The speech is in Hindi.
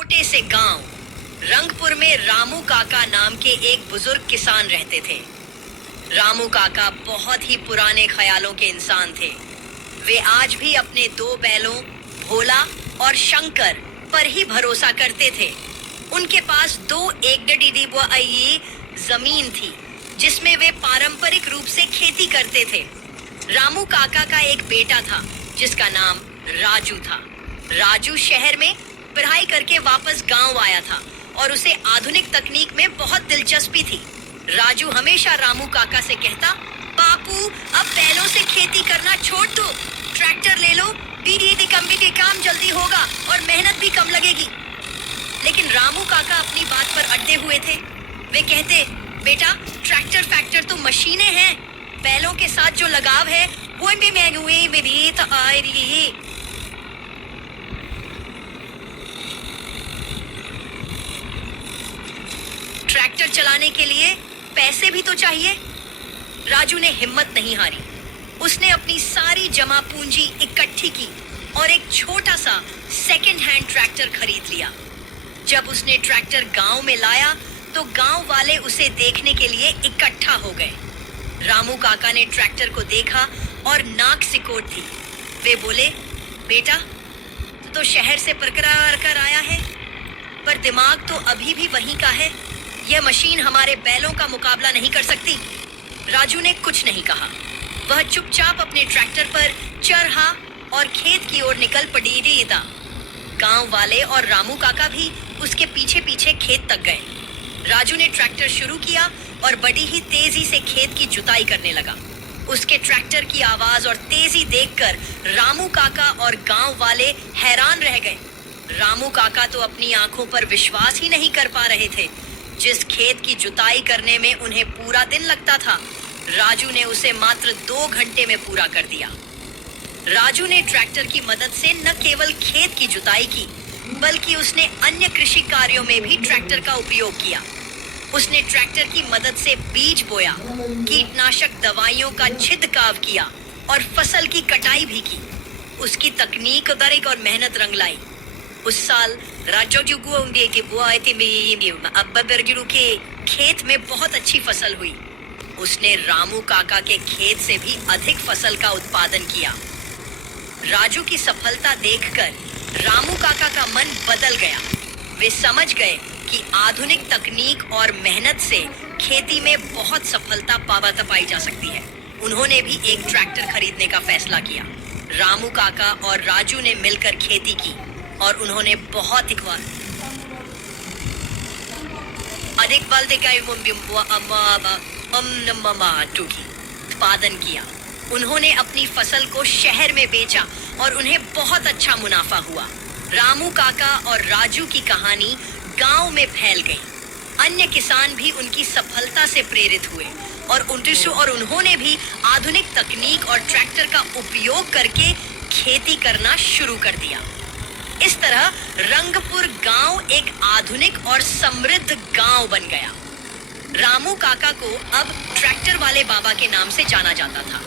छोटे से गांव रंगपुर में रामू काका नाम के एक बुजुर्ग किसान रहते थे। रामू काका बहुत ही पुराने ख्यालों के इंसान थे। वे आज भी अपने दो बैलों भोला और शंकर पर ही भरोसा करते थे। उनके पास 2 एकड़ जमीन थी जिसमें वे पारंपरिक रूप से खेती करते थे। रामू काका का एक बेटा था जिसका नाम राजू था। राजू शहर में पढ़ाई करके वापस गांव आया था और उसे आधुनिक तकनीक में बहुत दिलचस्पी थी। राजू हमेशा रामू काका से कहता, बापू अब बैलों से खेती करना छोड़ दो, ट्रैक्टर ले लो, बीड़ी कम्बी के काम जल्दी होगा और मेहनत भी कम लगेगी। लेकिन रामू काका अपनी बात पर अड़े हुए थे। वे कहते, बेटा ट्रैक्टर फैक्टर तो मशीनें हैं, बैलों के साथ जो लगाव है वो भी मैं भी तो आ रही। ट्रैक्टर चलाने के लिए पैसे भी तो चाहिए। राजू ने हिम्मत नहीं हारी। उसने अपनी सारी जमा पूंजी इकट्ठी की और एक छोटा सा सेकंड हैंड ट्रैक्टर खरीद लिया। जब उसने ट्रैक्टर गांव में लाया तो गांव वाले उसे देखने के लिए इकट्ठा हो गए। रामू काका ने ट्रैक्टर को देखा और नाक सिकोड़ दी। वे बोले, बेटा तो शहर से परकर कर आया है, पर दिमाग तो अभी भी वहीं का है। यह मशीन हमारे बैलों का मुकाबला नहीं कर सकती। राजू ने कुछ नहीं कहा। वह चुपचाप अपने ट्रैक्टर पर चढ़ा और खेत की ओर निकल पड़ी था। गांव वाले और रामू काका भी उसके पीछे पीछे खेत तक गए। राजू ने ट्रैक्टर शुरू किया और बड़ी ही तेजी से खेत की जुताई करने लगा। उसके ट्रैक्टर की आवाज और तेजी देखकर रामू काका और गांव वाले हैरान रह गए। रामू काका तो अपनी आंखों पर विश्वास ही नहीं कर पा रहे थे। जिस खेत की जुताई करने में उन्हें पूरा दिन लगता था, राजू ने उसे मात्र 2 घंटे में पूरा कर दिया। राजू ने ट्रैक्टर की मदद से न केवल खेत की जुताई की, बल्कि उसने अन्य कृषि कार्यों में भी ट्रैक्टर का उपयोग किया। उसने ट्रैक्टर की मदद से बीज बोया, कीटनाशक दवाइयों का छिड़काव किया और फसल की कटाई भी की। उसकी तकनीक और मेहनत रंग लाई। उस साल राजू के खेत में बहुत अच्छी फसल हुई। उसने रामू काका के खेत से भी अधिक फसल का उत्पादन किया। राजू की सफलता देखकर रामू काका का मन बदल गया। वे समझ गए कि आधुनिक तकनीक और मेहनत से खेती में बहुत सफलता पाई जा सकती है। उन्होंने भी एक ट्रैक्टर खरीदने का फैसला किया। रामू काका और राजू ने मिलकर खेती की और उन्होंने बहुत अधिक बल उत्पादन किया। उन्होंने अपनी फसल को शहर में बेचा और उन्हें बहुत अच्छा मुनाफा हुआ। रामू काका और राजू की कहानी गांव में फैल गई। अन्य किसान भी उनकी सफलता से प्रेरित हुए और उन्होंने भी आधुनिक तकनीक और ट्रैक्टर का उपयोग करके खेती करना शुरू कर दिया। इस तरह रंगपुर गांव एक आधुनिक और समृद्ध गांव बन गया। रामू काका को अब ट्रैक्टर वाले बाबा के नाम से जाना जाता था।